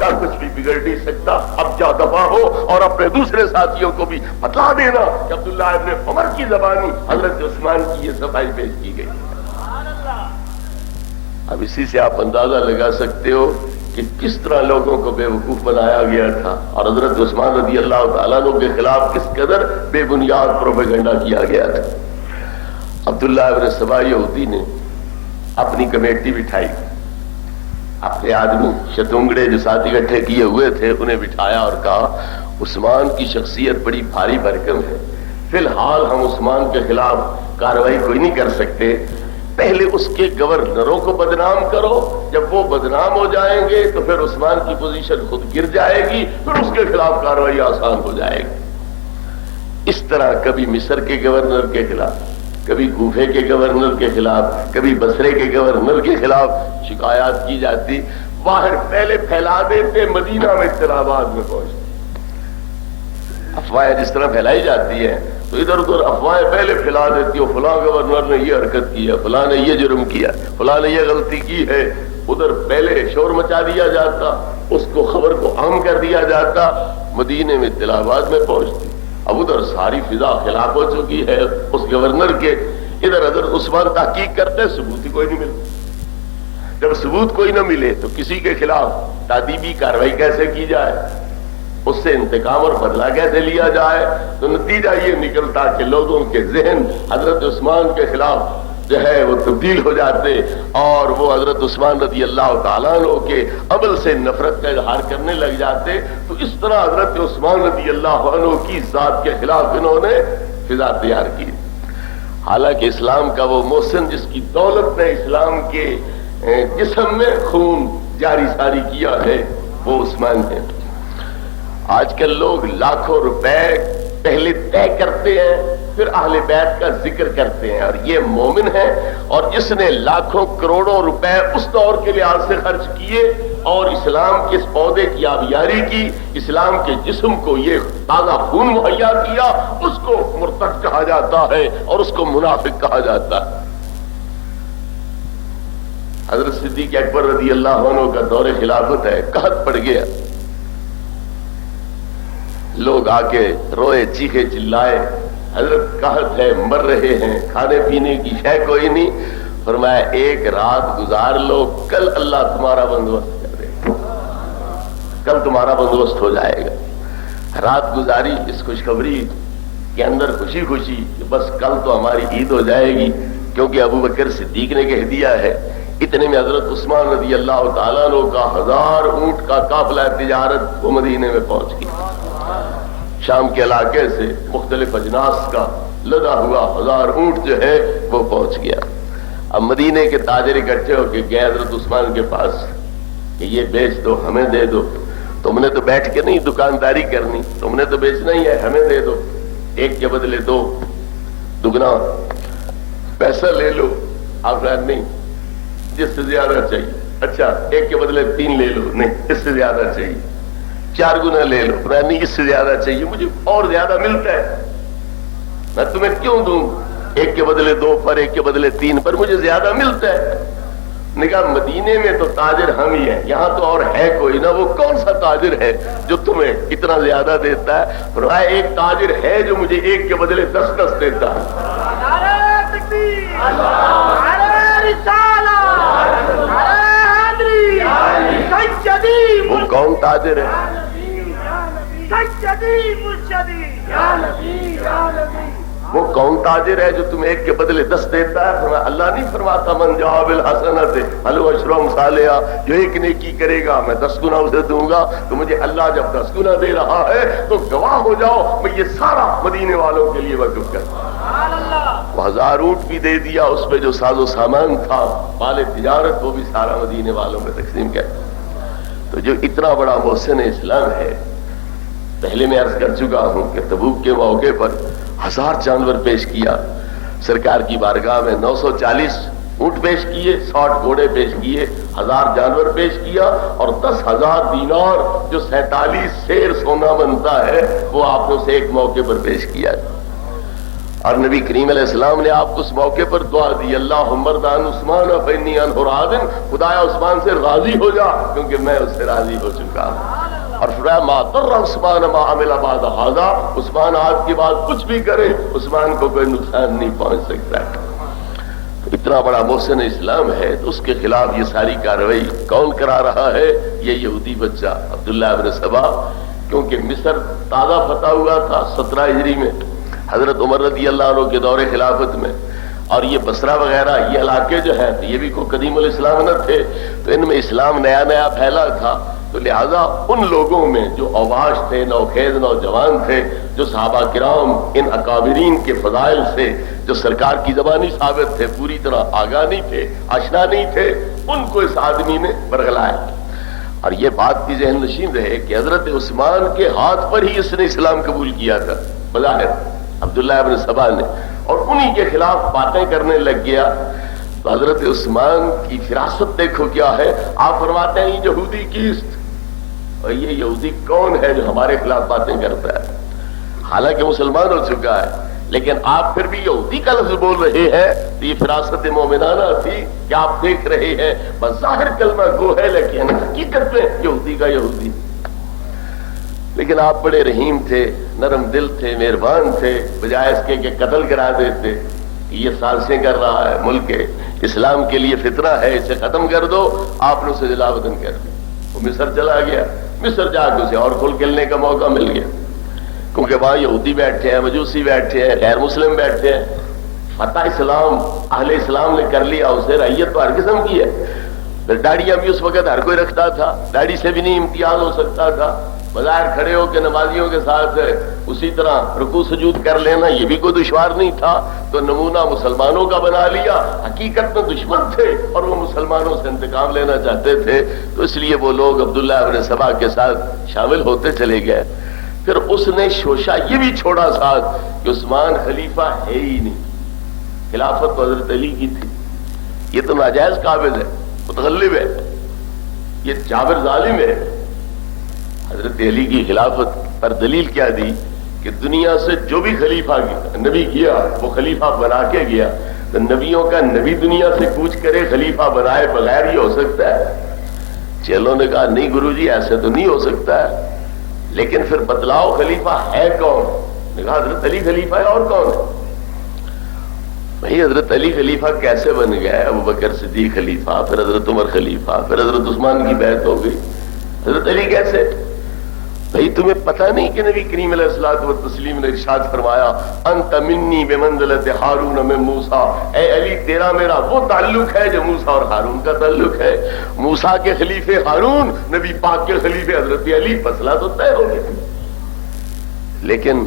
کا کچھ بھی بگڑ نہیں سکتا. اب جا دفاع ہو اور اپنے دوسرے ساتھیوں کو بھی بتلا دینا کہ عبداللہ ابن عمر کی زبانی حضرت عثمان کی یہ صفائی پیش کی گئی. اب اسی سے آپ اندازہ لگا سکتے ہو کہ کس طرح لوگوں کو بے وقوف بنایا گیا تھا اور حضرت عثمان رضی اللہ تعالیٰ عنہ کے خلاف کس قدر بے بنیاد پروپیگنڈا کیا گیا تھا. عبداللہ ابن سبا یہودی نے اپنی کمیٹی بٹھائی, اپنے آدمی شتونگڑے جو ساتھ اکٹھے کیے ہوئے تھے انہیں بٹھایا اور کہا عثمان کی شخصیت بڑی بھاری بھرکم ہے, فی الحال ہم عثمان کے خلاف کارروائی کوئی نہیں کر سکتے, پہلے اس کے گورنروں کو بدنام کرو, جب وہ بدنام ہو جائیں گے تو پھر عثمان کی پوزیشن خود گر جائے گی, پھر اس کے خلاف کارروائی آسان ہو جائے گی. اس طرح کبھی مصر کے گورنر کے خلاف, کبھی کوفے کے گورنر کے خلاف, کبھی بصرے کے گورنر کے خلاف شکایات کی جاتی. باہر پہلے پھیلا دیتے, مدینہ میں اطلاعات میں پہنچتے. افواہیں جس طرح پھیلائی جاتی ہیں تو ادھر ادھر افواہیں پہلے پھیلا دیتی ہو, فلاں گورنر نے یہ حرکت کی ہے, فلاں نے یہ جرم کیا, فلاں نے یہ غلطی کی ہے. ادھر پہلے شور مچا دیا جاتا, اس کو خبر کو عام کر دیا جاتا, مدینے میں اطلاعات میں پہنچتی. اب ادھر ساری فضا خلاف ہو چکی ہے اس گورنر کے, ادھر ادھر عثمان تحقیق کرتے, ثبوت ہی کوئی نہیں ملتا. جب ثبوت کوئی نہ ملے تو کسی کے خلاف تادیبی کارروائی کیسے کی جائے, اس سے انتقام اور بدلہ کیسے لیا جائے. تو نتیجہ یہ نکلتا کہ لوگوں کے ذہن حضرت عثمان کے خلاف جو ہے وہ تبدیل ہو جاتے اور وہ حضرت عثمان رضی اللہ تعالیٰ عنہ کے عمل سے نفرت کا اظہار کرنے لگ جاتے. تو اس طرح حضرت عثمان رضی اللہ عنہ کی ذات کے خلاف انہوں نے فضا تیار کی. حالانکہ اسلام کا وہ محسن جس کی دولت نے اسلام کے جسم میں خون جاری ساری کیا ہے وہ عثمان ہے. آج کل لوگ لاکھوں روپے پہلے طے کرتے ہیں, پھر اہل بیت کا ذکر کرتے ہیں, اور یہ مومن ہے اور جس نے لاکھوں کروڑوں روپے اس دور کے لحاظ سے خرچ کیے اور اسلام کے اس پودے کی آبیاری کی, اسلام کے جسم کو یہ تازہ خون مہیا کیا, اس کو مرتد کہا جاتا ہے اور اس کو منافق کہا جاتا ہے. حضرت صدیق اکبر رضی اللہ عنہ کا دور خلافت ہے, قحط پڑ گیا, لوگ آ کے روئے, چیخے, چلائے, حضرت قحط ہے, مر رہے ہیں, کھانے پینے کی شے کوئی نہیں. فرمایا ایک رات گزار لو, کل اللہ تمہارا بندوبست کر دے گا, کل تمہارا بندوبست ہو جائے گا. رات گزاری اس خوشخبری کے اندر خوشی خوشی کہ بس کل تو ہماری عید ہو جائے گی, کیونکہ ابو بکر صدیق نے کہہ دیا ہے. اتنے میں حضرت عثمان رضی اللہ تعالیٰ عنہ کا 1000 اونٹ کا قافلہ تجارت وہ مدینے میں پہنچ گیا. شام کے علاقے سے مختلف اجناس کا لدا ہوا 1000 اونٹ جو ہے وہ پہنچ گیا. اب مدینے کے تاجر اکٹھے ہو کے گئے حضرت عثمان کے پاس کہ یہ بیچ دو, ہمیں دے دو, تم نے تو بیٹھ کے نہیں دکانداری کرنی, تم نے تو بیچنا ہی ہے, ہمیں دے دو, ایک کے بدلے 2 دگنا پیسہ لے لو. آپ نہیں, جس سے زیادہ چاہیے. اچھا ایک کے بدلے 3 لے لو, نہیں اس سے زیادہ چاہیے. 4 گنا لے لو, نہیں اس سے زیادہ چاہیے, مجھے اور زیادہ ملتا ہے, میں تمہیں کیوں دوں, ایک کے بدلے 2 پر, ایک کے بدلے 3 پر, مجھے زیادہ ملتا ہے. نے کہا مدینے میں تو تاجر ہم ہی ہیں, یہاں تو اور ہے کوئی نہ, وہ کون سا تاجر ہے جو تمہیں اتنا زیادہ دیتا ہے. فرمایا ایک تاجر ہے جو مجھے ایک کے بدلے 10 دیتا ہے. وہ کون تاجر ہے؟ وہ کون تاجر ہے جو تمہیں ایک کے بدلے 10 دیتا ہے؟ فرمایا اللہ نہیں فرماتا من جاء بالحسنۃ فلہ عشر امثالها, جو ایک نیکی کرے گا میں 10 گنا اسے دوں گا. تو مجھے اللہ جب 10 گنا دے رہا ہے تو گواہ ہو جاؤ, میں یہ سارا مدینے والوں کے لیے وقف کرتا ہوں. وہ 1000 اونٹ بھی دے دیا, اس میں جو ساز و سامان تھا مال تجارت وہ بھی سارا مدینے والوں میں تقسیم کیا. تو جو اتنا بڑا محسن اسلام ہے, پہلے میں عرض کر چکا ہوں کہ تبوک کے موقع پر 1000 جانور پیش کیا, سرکار کی بارگاہ میں 940 اونٹ پیش کیے, 60 گھوڑے پیش کیے, 1000 جانور پیش کیا, اور 10,000 دینار جو 47 سیر سونا بنتا ہے وہ آپ نے اسے ایک موقع پر پیش کیا. اور نبی کریم علیہ السلام نے آپ کو اس موقع پر دعا دی، اللہم ارض عثمان فانی عنہ راض، خدایا عثمان سے راضی ہو جا کیونکہ میں اس سے راضی ہو چکا ہوں۔ اور فرمایا ما ضر عثمان ما عمل بعد ھذا، عثمان آج کے بعد کچھ بھی کرے عثمان کو کوئی نقصان نہیں پہنچ سکتا ہے۔ اتنا بڑا محسن اسلام ہے تو اس کے خلاف یہ ساری کارروائی کون کرا رہا ہے؟ یہ یہودی بچہ عبداللہ ابن سبا، کیونکہ مصر تازہ فتح ہوا تھا 17 ہجری میں حضرت عمر رضی اللہ عنہ کے دور خلافت میں، اور یہ بصرہ وغیرہ یہ علاقے جو ہیں یہ بھی کوئی قدیم الاسلام نہ تھے، تو ان میں اسلام نیا نیا پھیلا تھا، تو لہذا ان لوگوں میں جو اوباش تھے، نوخیز نوجوان تھے، جو صحابہ کرام ان اکابرین کے فضائل سے جو سرکار کی زبانی ثابت تھے، پوری طرح آگاہ نہیں تھے، آشنا نہیں تھے، ان کو اس آدمی نے برگلایا۔ اور یہ بات بھی ذہن نشین رہے کہ حضرت عثمان کے ہاتھ پر ہی اس نے اسلام قبول کیا تھا بظاہر عبداللہ ابن سبا نے، اور انہی کے خلاف باتیں کرنے لگ گیا۔ تو حضرت عثمان کی فراست دیکھو کیا ہے، آپ فرماتے ہیں یہ یہودی کیست، اور یہ یہودی کون ہے جو ہمارے خلاف باتیں کرتا ہے؟ حالانکہ مسلمان ہو چکا ہے، لیکن آپ پھر بھی یہودی کا لفظ بول رہے ہیں، تو یہ فراست مومنانہ تھی کہ آپ دیکھ رہے ہیں بظاہر کلمہ گو ہے لیکن حقیقت میں یہودی کا یہودی۔ لیکن آپ بڑے رحیم تھے، نرم دل تھے، مہربان تھے، بجائے اس کے کہ قتل کرا دیتے، یہ سازشیں کر رہا ہے ملک اسلام کے لیے فتنہ ہے، اسے ختم کر دو، آپ نے اسے جلا وطن کر دیا۔ وہ مصر چلا گیا، مصر جا کے اسے اور کھل کھلنے کا موقع مل گیا، کیونکہ وہاں یہودی بیٹھے ہیں، مجوسی بیٹھے ہیں، غیر مسلم بیٹھے ہیں۔ فتح اسلام اہل اسلام نے کر لیا، اسے رعیت تو ہر قسم کی ہے، پھر داڑیاں بھی اس وقت ہر کوئی رکھتا تھا، داڑھی سے بھی نہیں امتیاز ہو سکتا تھا، بظاہر کھڑے ہو کے نمازیوں کے ساتھ اسی طرح رکوع سجود کر لینا یہ بھی کوئی دشوار نہیں تھا، تو نمونہ مسلمانوں کا بنا لیا، حقیقت میں دشمن تھے اور وہ مسلمانوں سے انتقام لینا چاہتے تھے، تو اس لیے وہ لوگ عبداللہ ابن سبا کے ساتھ شامل ہوتے چلے گئے۔ پھر اس نے شوشہ یہ بھی چھوڑا ساتھ کہ عثمان خلیفہ ہے ہی نہیں، خلافت تو حضرت علی کی تھی، یہ تو ناجائز قابض ہے، متغلب ہے، یہ جابر ظالم ہے۔ حضرت علی کی خلافت پر دلیل کیا دی کہ دنیا سے جو بھی خلیفہ نبی کیا وہ خلیفہ بنا کے گیا، تو نبیوں کا نبی دنیا سے کوچ کرے خلیفہ بنائے بغیر ہی ہو سکتا ہے؟ چیلوں نے کہا نہیں گرو جی ایسے تو نہیں ہو سکتا ہے، لیکن پھر بتلاؤ خلیفہ ہے کون؟ نے کہا حضرت علی خلیفہ ہے، اور کون ہے؟ بھائی حضرت علی خلیفہ کیسے بن گیا؟ ابو بکر صدیق خلیفہ، پھر حضرت عمر خلیفہ، پھر حضرت عثمان کی بیعت ہو گئی، حضرت علی کیسے؟ بھائی تمہیں پتہ نہیں کہ نبی کریم علیہ الصلوۃ والتسلیم نے ارشاد فرمایا انت منی بمنزلۃ ہارون من موسیٰ، اے علی تیرا میرا وہ تعلق ہے جو موسیٰ اور ہارون کا تعلق ہے، موسیٰ کے خلیفے ہارون، نبی پاک کے خلیفے حضرت علی، مسئلہ تو طے ہو گیا۔ لیکن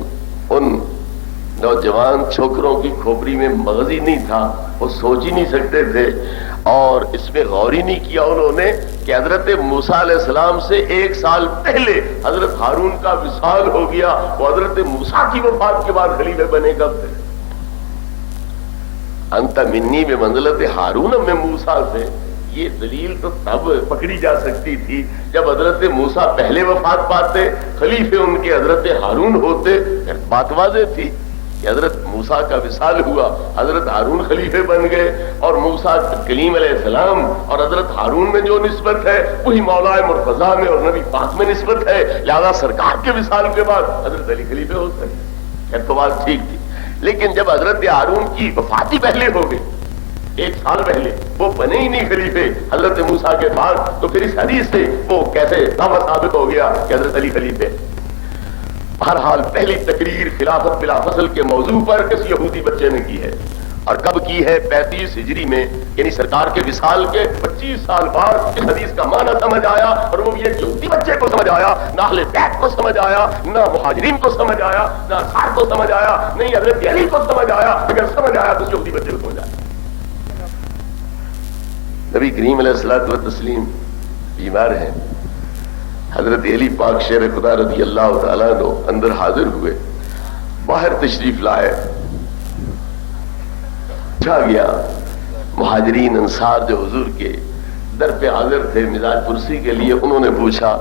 ان نوجوان چھوکروں کی کھوپڑی میں مغز ہی نہیں تھا، وہ سوچ ہی نہیں سکتے تھے، اور اس میں غور ہی نہیں کیا انہوں نے کہ حضرت موسیٰ علیہ السلام سے 1 سال پہلے حضرت ہارون کا وصال ہو گیا، وہ حضرت موسیٰ کی وفات کے بعد خلیفہ بنے کب تھے؟ انت منی بمنزلۃ ہارون من موسیٰ سے یہ دلیل تو تب پکڑی جا سکتی تھی جب حضرت موسیٰ پہلے وفات پاتے، خلیفے ان کے حضرت ہارون ہوتے، پھر بات واضح تھی کہ حضرت موسیٰ کا وصال ہوا، حضرت ہارون خلیفے بن گئے، اور موسیٰ کلیم علیہ السلام اور حضرت ہارون میں جو نسبت ہے وہی مولا مرتضیٰ میں اور نبی پاک میں نسبت ہے، لہذا سرکار کے وصال کے بعد حضرت علی خلیفے ہو سکتے۔ خیر تو بات ٹھیک تھی، لیکن جب حضرت ہارون کی وفات ہی پہلے ہو گئی، 1 سال پہلے، وہ بنے ہی نہیں خلیفے حضرت موسیٰ کے بعد، تو پھر اس حدیث سے وہ کیسے ثابت ہو گیا کہ حضرت علی خلیفے؟ بہرحال پہلی تقریر خلافت بلا فصل کے موضوع پر اس یہودی بچے نے کی ہے، اور کب کی ہے؟ 35 ہجری میں، یعنی سرکار کے وصال کے 25 سال بعد اس حدیث کا معنی سمجھ آیا، اور وہ یہ یہودی بچے کو سمجھ آیا، نہ اہل بیت کو سمجھ آیا، نہ مہاجرین کو سمجھ آیا، نہ انصار کو سمجھ آیا، نہیں حضرت علی کو سمجھ آیا، اگر سمجھ آیا تو اس یہودی بچے کو سمجھ آیا۔ نبی کریم علیہ الصلوۃ والتسلیم بیمار ہیں، حضرت علی پاک شیر خدا رضی اللہ تعالیٰ عنہ اندر حاضر ہوئے، باہر تشریف لائے، چھا گیا، مہاجرین انصار جو حضور کے در پہ حاضر تھے مزاج پرسی کے لیے، انہوں نے پوچھا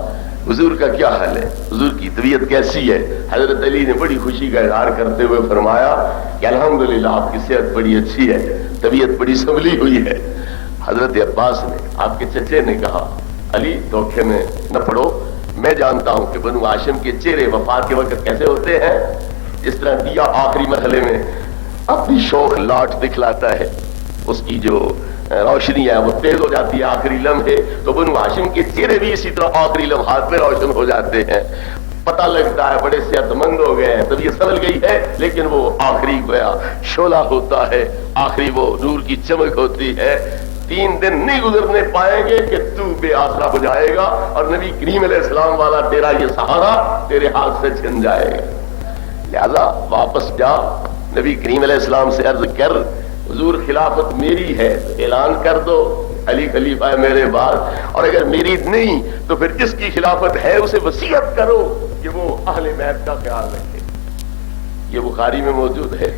حضور کا کیا حال ہے، حضور کی طبیعت کیسی ہے؟ حضرت علی نے بڑی خوشی کا اظہار کرتے ہوئے فرمایا کہ الحمدللہ آپ کی صحت بڑی اچھی ہے، طبیعت بڑی سنبھلی ہوئی ہے۔ حضرت عباس نے، آپ کے چچے نے کہا علی دھوکے میں نہ پڑو، میں جانتا ہوں کہ بنو ہاشم کے چہرے وفات کے وقت کیسے ہوتے ہیں، جس طرح دیا آخری مرحلے میں اپنی شوخ لاٹ دکھلاتا ہے، اس کی جو روشنی ہے وہ تیز ہو جاتی ہے آخری لمحے، تو بنو ہاشم کے چہرے بھی اسی طرح آخری لمحات میں روشن ہو جاتے ہیں، پتہ لگتا ہے بڑے صحت مند ہو گئے ہیں، طبیعت سنبھل گئی ہے، لیکن وہ آخری گویا شعلہ ہوتا ہے، آخری وہ نور کی چمک ہوتی ہے۔ 3 دن نہیں گزرنے پائیں گے کہ تو بے آسرا ہو جائے گا اور نبی کریم علیہ السلام والا تیرا یہ سہارا تیرے ہاتھ سے چھن جائے گا، لہذا واپس جا، نبی کریم علیہ السلام سے عرض کر حضور خلافت میری ہے تو اعلان کر دو، علی خلیفہ ہے میرے بعد، اور اگر میری نہیں تو پھر جس کی خلافت ہے اسے وصیت کرو کہ وہ اہل بیت کا خیال رکھے۔ یہ بخاری میں موجود ہے،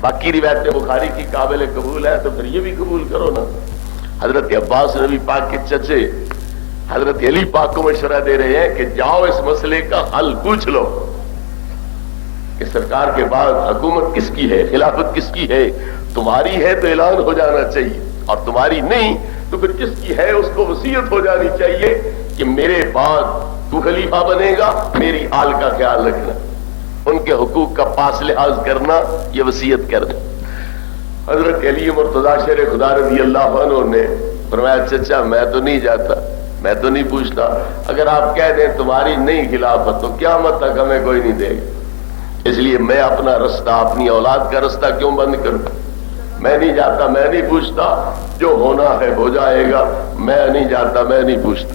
باقی روایتیں بخاری کی قابل قبول ہے تو پھر یہ بھی قبول کرو نا۔ حضرت عباس نبی پاک کے چچے حضرت علی پاک کو مشورہ دے رہے ہیں کہ جاؤ اس مسئلے کا حل پوچھ لو کہ سرکار کے بعد حکومت کس کی ہے، خلافت کس کی ہے، تمہاری ہے تو اعلان ہو جانا چاہیے، اور تمہاری نہیں تو پھر جس کی ہے اس کو وصیت ہو جانی چاہیے کہ میرے بعد تو خلیفہ بنے گا، میری آل کا خیال رکھنا، ان کے حقوق کا پاس لحاظ کرنا، یہ وصیت کرنا۔ حضرت علی مرتضیٰ شیر خدا رضی اللہ عنہ نے فرمایا چچا میں تو نہیں جاتا، میں تو نہیں پوچھتا، اگر آپ کہہ دیں تمہاری نہیں خلافت تو قیامت تک ہمیں کوئی نہیں دے گا، اس لیے میں اپنا رستہ، اپنی اولاد کا رستہ کیوں بند کروں؟ میں نہیں جاتا، میں نہیں پوچھتا، جو ہونا ہے ہو جائے گا، میں نہیں جاتا، میں نہیں پوچھتا۔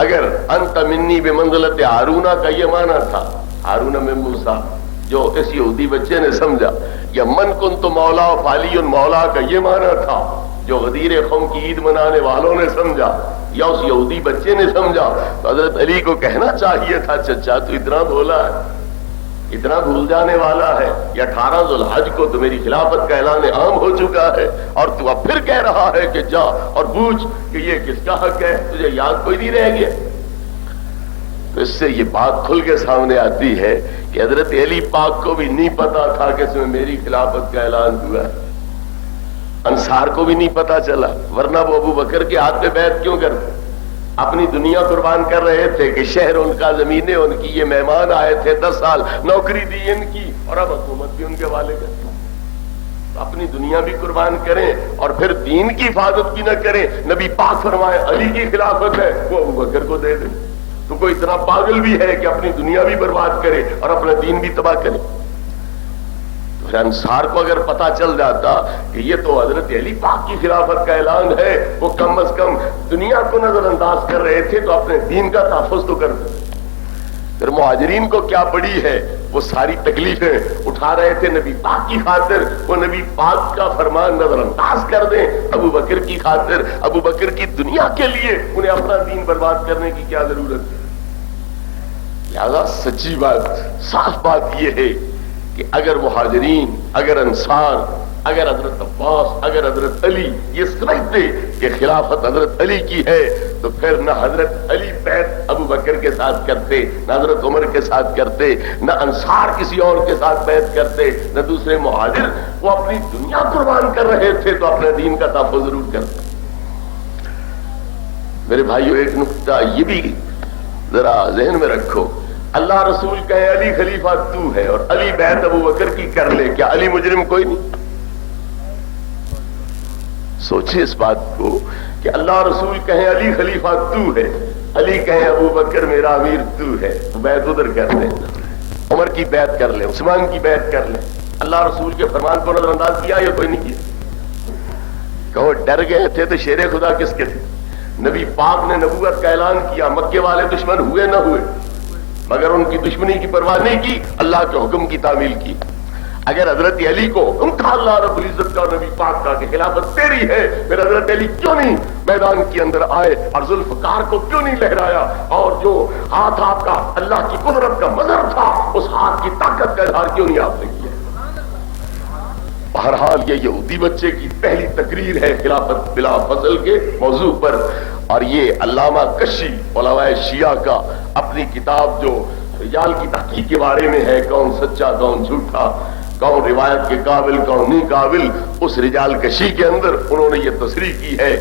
اگر انت منی بمنزلت ہارون کا یہ معنی تھا، ہارون میں موسیٰ، جو اس یہودی بچے نے سمجھا، یا من کنت مولا فالی مولا کا یہ معنی تھا جو غدیر قوم کی عید منانے والوں نے سمجھا، یا اس یہودی بچے نے سمجھا، تو حضرت علی کو کہنا چاہیے تھا چچا تو اتنا بھولا ہے، اتنا بھول جانے والا ہے، یہ 18 ذوالحج کو تو میری خلافت کا اعلان عام ہو چکا ہے اور تو اب پھر کہہ رہا ہے کہ جا اور پوچھ کہ یہ کس کا حق ہے، تجھے یاد کوئی نہیں رہ گیا۔ تو اس سے یہ بات کھل کے سامنے آتی ہے کہ حضرت علی پاک کو بھی نہیں پتا تھا کہ اس میں میری خلافت کا اعلان ہوا ہے، انصار کو بھی نہیں پتا چلا، ورنہ وہ ابو بکر کے ہاتھ پہ بیعت کیوں کرتے؟ اپنی دنیا قربان کر رہے تھے کہ شہر ان کا، زمینیں ان کی، یہ مہمان آئے تھے، 10 سال نوکری دی ان کی، اور اب حکومت بھی ان کے والے کرتے، اپنی دنیا بھی قربان کریں اور پھر دین کی حفاظت بھی نہ کریں۔ نبی پاک فرمائے علی کی خلافت ہے وہ ابو بکر کو دے دیں، تو کوئی اتنا پاگل بھی ہے کہ اپنی دنیا بھی برباد کرے اور اپنا دین بھی تباہ کرے؟ انصار کو اگر پتا چل جاتا کہ یہ تو حضرت علی پاک کی خلافت کا اعلان ہے، وہ کم از کم دنیا کو نظر انداز کر رہے تھے تو اپنے دین کا تحفظ تو کرتے۔ پھر مہاجرین کو کیا پڑی ہے، وہ ساری تکلیفیں اٹھا رہے تھے نبی پاک کی خاطر، وہ نبی پاک کا فرمان نظر انداز کر دیں ابو بکر کی خاطر، ابو بکر کی دنیا کے لیے انہیں اپنا دین برباد کرنے کی کیا ضرورت ہے؟ لہذا سچی بات، صاف بات یہ ہے کہ اگر مہاجرین، اگر انصار، اگر حضرت عباس، اگر حضرت علی یہ سمجھتے کہ خلافت حضرت علی کی ہے تو پھر نہ حضرت علی بیعت ابو بکر کے ساتھ کرتے، نہ حضرت عمر کے ساتھ کرتے، نہ انصار کسی اور کے ساتھ بیعت کرتے، نہ دوسرے مہاجر، وہ اپنی دنیا قربان کر رہے تھے تو اپنے دین کا تحفظ ضرور کرتے۔ میرے بھائیو ایک نقطہ یہ بھی ذرا ذہن میں رکھو، اللہ رسول کہے علی خلیفہ تو ہے اور علی بیعت ابو بکر کی کر لے، کیا علی مجرم کوئی نہیں؟ سوچے اس بات کو کہ اللہ رسول کہے علی خلیفہ تو ہے، علی کہے ابو بکر میرا امیر تو ہے، بیعت ادھر کر لیں، عمر کی بیعت کر لیں، عثمان کی بیعت کر لیں، اللہ رسول کے فرمان کو نظر انداز کیا یا کوئی نہیں کیا؟ کہو ڈر گئے تھے تو شیر خدا کس کے تھے؟ نبی پاک نے نبوت کا اعلان کیا، مکے والے دشمن ہوئے نہ ہوئے، مگر ان کی دشمنی کی پرواہ نہیں کی، اللہ کے حکم کی تعمیل کی۔ اگر حضرت علی کو حکم تھا اللہ رب العزت کا اور نبی پاک کا کہ خلافت تیری ہے، پھر حضرت علی کیوں نہیں میدان کے اندر آئے اور ذوالفقار کو کیوں نہیں لہرایا، اور جو ہاتھ آپ کا اللہ کی قدرت کا مظہر تھا اس ہاتھ کی طاقت کا اظہار کیوں نہیں آپ نے کیا؟ بہرحال یہ یہودی بچے کی پہلی تقریر ہے خلافت بلا فضل کے موضوع پر، اور یہ علامہ کشی علماء شیعہ کا اپنی کتاب جو رجال کی تحقیق کے بارے میں ہے، کون سچا کون جھوٹا، کون روایت کے قابل کون نہیں قابل، اس رجال کشی کے اندر انہوں نے یہ تصریح کی ہے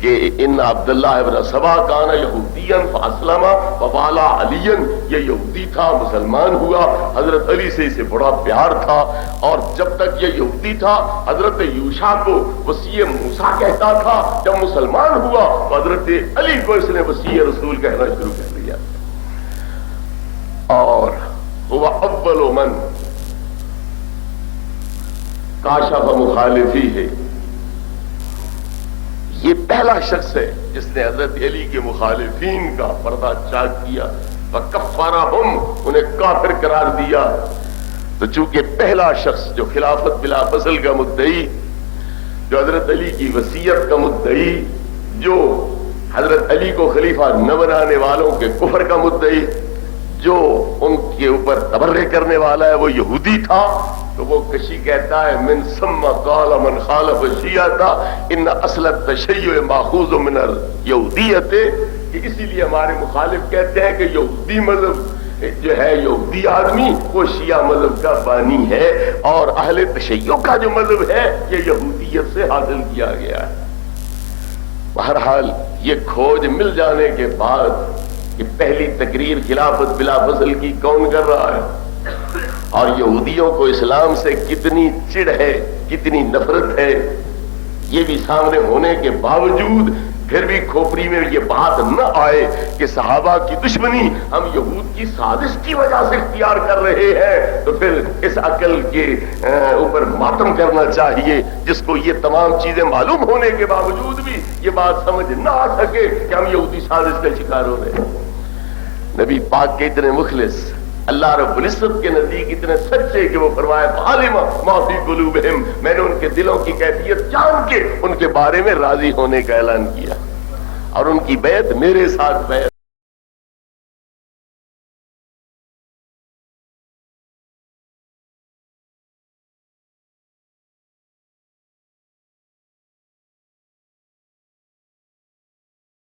کہ ان عبداللہ ابن سبا کان یہودیا فاسلم ووالا علی، یہ یہودی تھا مسلمان ہوا، حضرت علی سے اسے بڑا پیار تھا، اور جب تک یہ یہودی تھا حضرت یوشع کو وصی موسیٰ کہتا تھا، جب مسلمان ہوا تو حضرت علی کو اس نے وصی رسول کہنا شروع کر دیا، اور هو اول من کاشف مخالفی ہے، یہ پہلا شخص ہے جس نے حضرت علی کے مخالفین کا پردہ چاک کیا، وَكَفَّرَهُمْ، انہیں کافر قرار دیا۔ تو چونکہ پہلا شخص جو خلافت بلا فصل کا مدعی، جو حضرت علی کی وصیت کا مدعی، جو حضرت علی کو خلیفہ نہ بنانے والوں کے کفر کا مدعی، جو ان کے اوپر تبرئے کرنے والا ہے، وہ یہودی تھا، تو وہ کشی کہتا ہے من ثم قال من خالف الشیعۃ ان اصل التشیع ماخوذ من الیہودیت، کہ اسی لیے ہمارے مخالف کہتے ہیں کہ یہودی مذہب جو ہے، یہودی آدمی وہ شیعہ مذہب کا بانی ہے، اور اہل تشیع کا جو مذہب ہے یہ یہودیت سے حاصل کیا گیا ہے۔ بہرحال یہ کھوج مل جانے کے بعد کہ پہلی تقریر خلافت بلا فصل کی کون کر رہا ہے، اور یہودیوں کو اسلام سے کتنی چڑ ہے، کتنی نفرت ہے، یہ بھی سامنے ہونے کے باوجود پھر بھی کھوپڑی میں یہ بات نہ آئے کہ صحابہ کی دشمنی ہم یہود کی سازش کی وجہ سے اختیار کر رہے ہیں، تو پھر اس عقل کے اوپر ماتم کرنا چاہیے جس کو یہ تمام چیزیں معلوم ہونے کے باوجود بھی یہ بات سمجھ نہ آ سکے کہ ہم یہودی سازش کا شکار ہو رہے ہیں۔ نبی پاک کے اتنے مخلص، اللہ رب العزت کے نزدیک اتنے سچے کہ وہ فرمائے عالم ما فی قلوبہم، میں نے ان کے دلوں کی کیفیت جان کے ان کے بارے میں راضی ہونے کا اعلان کیا، اور ان کی بیعت میرے ساتھ بیعت